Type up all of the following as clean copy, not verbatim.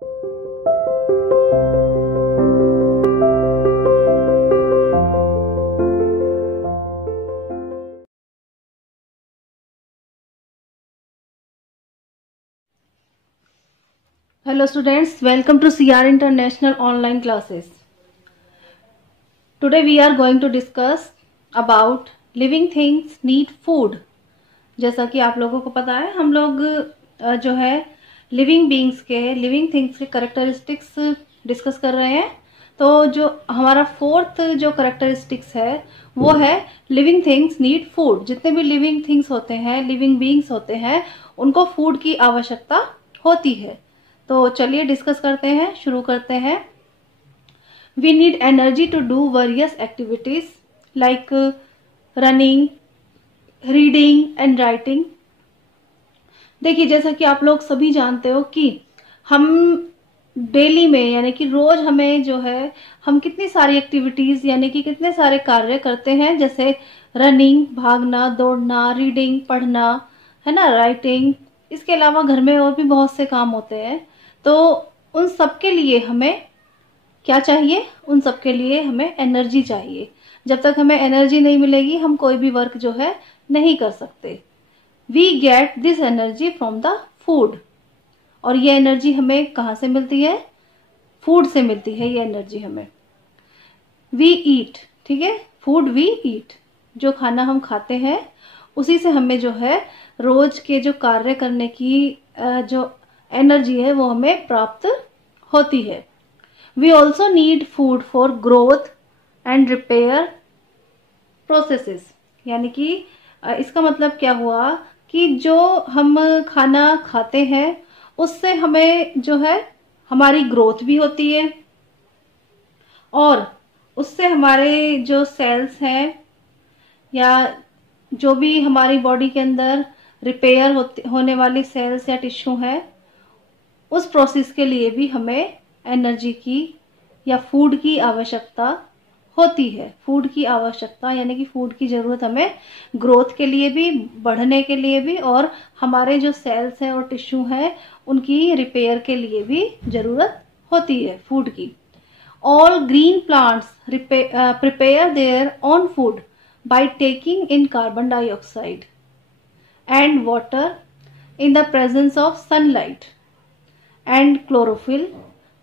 Hello students, welcome to CR International online classes. Today we are going to discuss about living things need food. जैसा कि आप लोगों को पता है, हम लोग जो है लिविंग थिंग्स के करेक्टरिस्टिक्स डिस्कस कर रहे हैं। तो जो हमारा फोर्थ जो करेक्टरिस्टिक्स है वो है लिविंग थिंग्स नीड फूड। जितने भी लिविंग थिंग्स होते हैं, लिविंग बीइंग्स होते हैं, उनको फूड की आवश्यकता होती है। तो चलिए डिस्कस करते हैं, शुरू करते हैं। We need energy to do various activities like running, reading and writing. देखिए, जैसा कि आप लोग सभी जानते हो कि हम डेली में यानी कि रोज हमें जो है हम कितनी सारी एक्टिविटीज यानी कि कितने सारे कार्य करते हैं, जैसे रनिंग भागना, दौड़ना, रीडिंग पढ़ना, है ना, राइटिंग। इसके अलावा घर में और भी बहुत से काम होते हैं। तो उन सब के लिए हमें क्या चाहिए? उन सब के लिए हमें एनर्जी चाहिए। जब तक हमें एनर्जी नहीं मिलेगी हम कोई भी वर्क जो है नहीं कर सकते। We get this energy from the food. और ये एनर्जी हमें कहाँ से मिलती है? फूड से मिलती है ये एनर्जी हमें। वी ईट, ठीक है, फूड वी ईट, जो खाना हम खाते हैं उसी से हमें जो है रोज के जो कार्य करने की जो एनर्जी है वो हमें प्राप्त होती है। We also need food for growth and repair processes. यानी कि इसका मतलब क्या हुआ कि जो हम खाना खाते हैं उससे हमें जो है हमारी ग्रोथ भी होती है और उससे हमारे जो सेल्स हैं या जो भी हमारी बॉडी के अंदर रिपेयर होने वाली सेल्स या टिश्यू है, उस प्रोसेस के लिए भी हमें एनर्जी की या फूड की आवश्यकता होती है। फूड की आवश्यकता यानी कि फूड की जरूरत हमें ग्रोथ के लिए भी, बढ़ने के लिए भी, और हमारे जो सेल्स हैं और टिश्यू हैं उनकी रिपेयर के लिए भी जरूरत होती है फूड की। All green plants prepare their own food by taking in carbon dioxide and water in the presence of sunlight and chlorophyll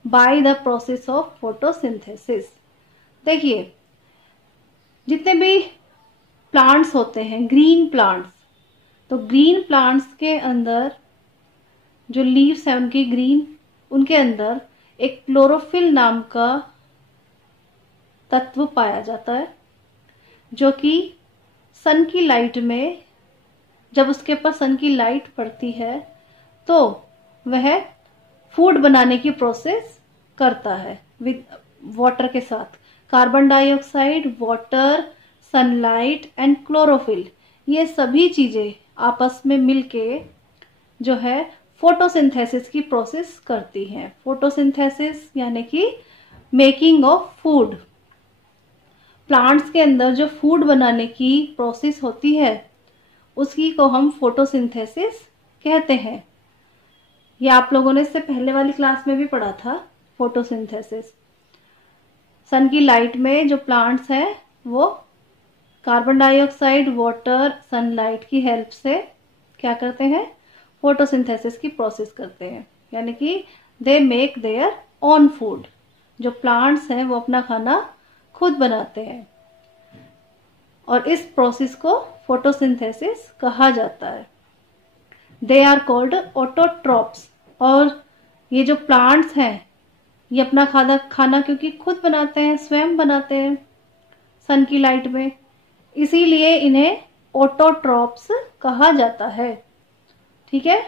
by the process of photosynthesis। देखिए, जितने भी प्लांट्स होते हैं, ग्रीन प्लांट्स, तो ग्रीन प्लांट्स के अंदर जो leaves हैं उनकी ग्रीन, उनके अंदर एक क्लोरोफिल नाम का तत्व पाया जाता है जो कि सन की लाइट में, जब उसके ऊपर सन की लाइट पड़ती है तो वह फूड बनाने की प्रोसेस करता है विद वाटर के साथ। Carbon dioxide, water, sunlight and chlorophyll, ये सभी चीजें आपस में मिलके जो है फोटोसिंथेसिस की प्रोसेस करती हैं। फोटोसिंथेसिस यानी कि मेकिंग ऑफ फूड। प्लांट्स के अंदर जो फूड बनाने की प्रोसेस होती है उसकी को हम फोटोसिंथेसिस कहते हैं। ये आप लोगों ने इससे पहले वाली क्लास में भी पढ़ा था, फोटोसिंथेसिस। सन की लाइट में जो प्लांट्स हैं वो कार्बन डाइऑक्साइड, वाटर, सनलाइट की हेल्प से क्या करते हैं? फोटोसिंथेसिस की प्रोसेस करते हैं, यानी कि they make their own food. जो प्लांट्स हैं वो अपना खाना खुद बनाते हैं और इस प्रोसेस को फोटोसिंथेसिस कहा जाता है। They are called autotrophs. और ये जो प्लांट्स हैं ये अपना खाना क्योंकि खुद बनाते हैं, स्वयं बनाते हैं सन की लाइट में, इसीलिए इन्हें ऑटोट्रॉप्स कहा जाता है। ठीक है,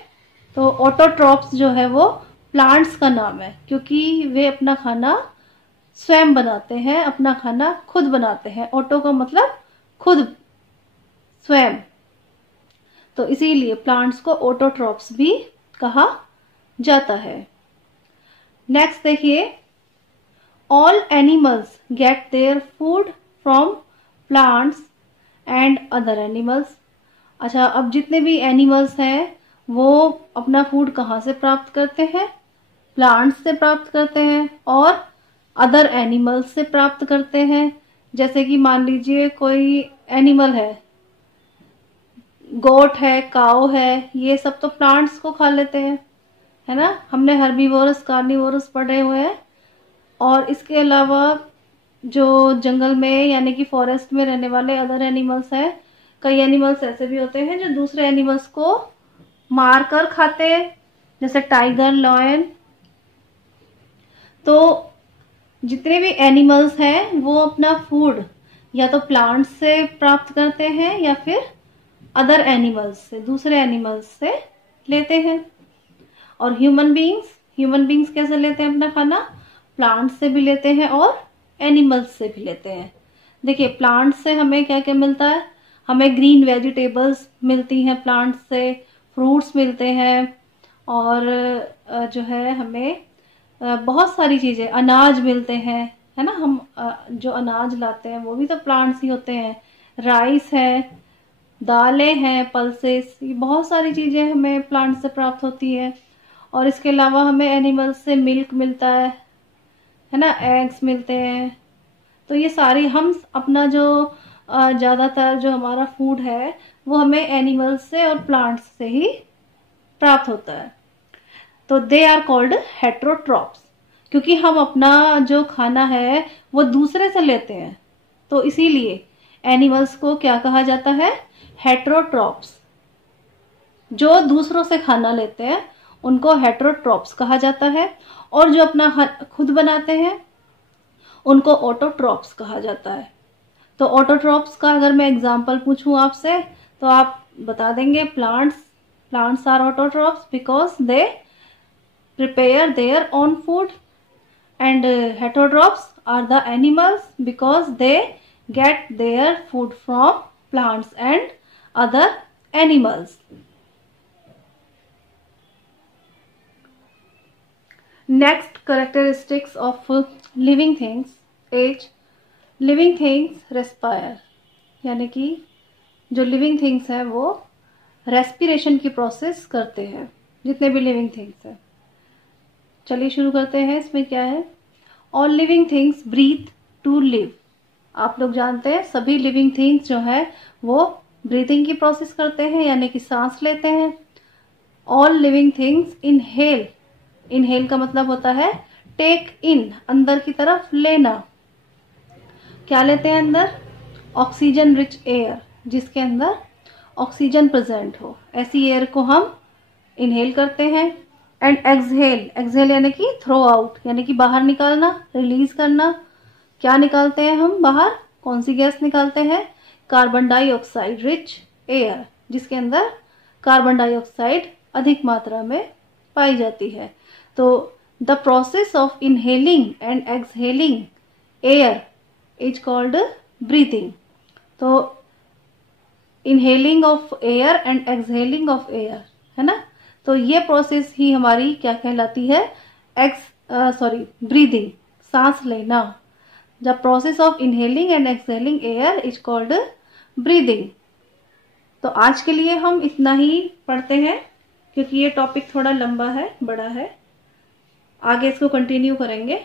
तो ऑटोट्रॉप्स जो है वो प्लांट्स का नाम है क्योंकि वे अपना खाना स्वयं बनाते हैं, अपना खाना खुद बनाते हैं। ऑटो का मतलब खुद, स्वयं, तो इसीलिए प्लांट्स को ऑटोट्रॉप्स भी कहा जाता है। नेक्स्ट देखिए, all animals gate their food from plants and other animals. अच्छा, अब जितने भी एनिमल्स हैं वो अपना फूड कहाँ से प्राप्त करते हैं? प्लांट्स से प्राप्त करते हैं और अदर एनिमल्स से प्राप्त करते हैं। जैसे कि मान लीजिए कोई एनिमल है, गोट है, काऊ है, ये सब तो प्लांट्स को खा लेते हैं, है ना। हमने हर्बीवोरस कार्निवोरस पढ़े हुए हैं। और इसके अलावा जो जंगल में यानी कि फॉरेस्ट में रहने वाले अदर एनिमल्स हैं, कई एनिमल्स ऐसे भी होते हैं जो दूसरे एनिमल्स को मार कर खाते हैं, जैसे टाइगर, लॉयन। तो जितने भी एनिमल्स हैं वो अपना फूड या तो प्लांट्स से प्राप्त करते हैं या फिर अदर एनिमल्स से, दूसरे एनिमल्स से लेते हैं। और ह्यूमन बींग्स कैसे लेते हैं अपना खाना? प्लांट्स से भी लेते हैं और एनिमल्स से भी लेते हैं। देखिए, प्लांट्स से हमें क्या क्या मिलता है? हमें ग्रीन वेजिटेबल्स मिलती हैं प्लांट्स से, फ्रूट्स मिलते हैं, और जो है हमें बहुत सारी चीजें, अनाज मिलते हैं, है ना। हम जो अनाज लाते हैं वो भी तो प्लांट्स ही होते हैं। राइस है, दालें हैं, पल्सेस, ये बहुत सारी चीजें हमें प्लांट से प्राप्त होती है। और इसके अलावा हमें एनिमल्स से मिल्क मिलता है ना, एग्स मिलते हैं। तो ये सारी हम अपना जो ज्यादातर जो हमारा फूड है वो हमें एनिमल्स से और प्लांट्स से ही प्राप्त होता है। तो दे आर कॉल्ड हेट्रोट्रॉप्स, क्योंकि हम अपना जो खाना है वो दूसरे से लेते हैं, तो इसीलिए एनिमल्स को क्या कहा जाता है? हेट्रोट्रॉप्स। जो दूसरों से खाना लेते हैं उनको हेट्रोट्रॉप्स कहा जाता है, और जो अपना खुद बनाते हैं उनको ऑटोट्रॉप्स कहा जाता है। तो ऑटोट्रॉप्स का अगर मैं एग्जांपल पूछूं आपसे तो आप बता देंगे plants are autotrophs because they prepare their own food, and heterotrophs are the animals because they get their food from plants and other animals. Next characteristics of living things is living things respire, यानी कि जो living things है वो respiration की process करते हैं, जितने भी living things है। चलिए शुरू करते हैं। इसमें क्या है? All living things breathe to live। आप लोग जानते हैं सभी लिविंग थिंग्स जो है वो ब्रीथिंग की प्रोसेस करते हैं, यानी कि सांस लेते हैं। ऑल लिविंग थिंग्स इनहेल का मतलब होता है टेक इन, अंदर की तरफ लेना। क्या लेते हैं अंदर? ऑक्सीजन रिच एयर, जिसके अंदर ऑक्सीजन प्रेजेंट हो, ऐसी एयर को हम इनहेल करते हैं। एंड एक्सहेल यानी कि थ्रो आउट, यानी कि बाहर निकालना, रिलीज करना। क्या निकालते हैं हम बाहर? कौन सी गैस निकालते हैं? कार्बन डाइऑक्साइड रिच एयर, जिसके अंदर कार्बन डाइऑक्साइड अधिक मात्रा में पाई जाती है। तो the process of inhaling and exhaling air is called breathing. तो inhaling of air and exhaling of air, है ना। तो ये प्रोसेस ही हमारी क्या कहलाती है? ब्रीदिंग, सांस लेना। The process of inhaling and exhaling air is called breathing. तो आज के लिए हम इतना ही पढ़ते हैं, क्योंकि ये टॉपिक थोड़ा लंबा है, बड़ा है। आगे इसको कंटिन्यू करेंगे।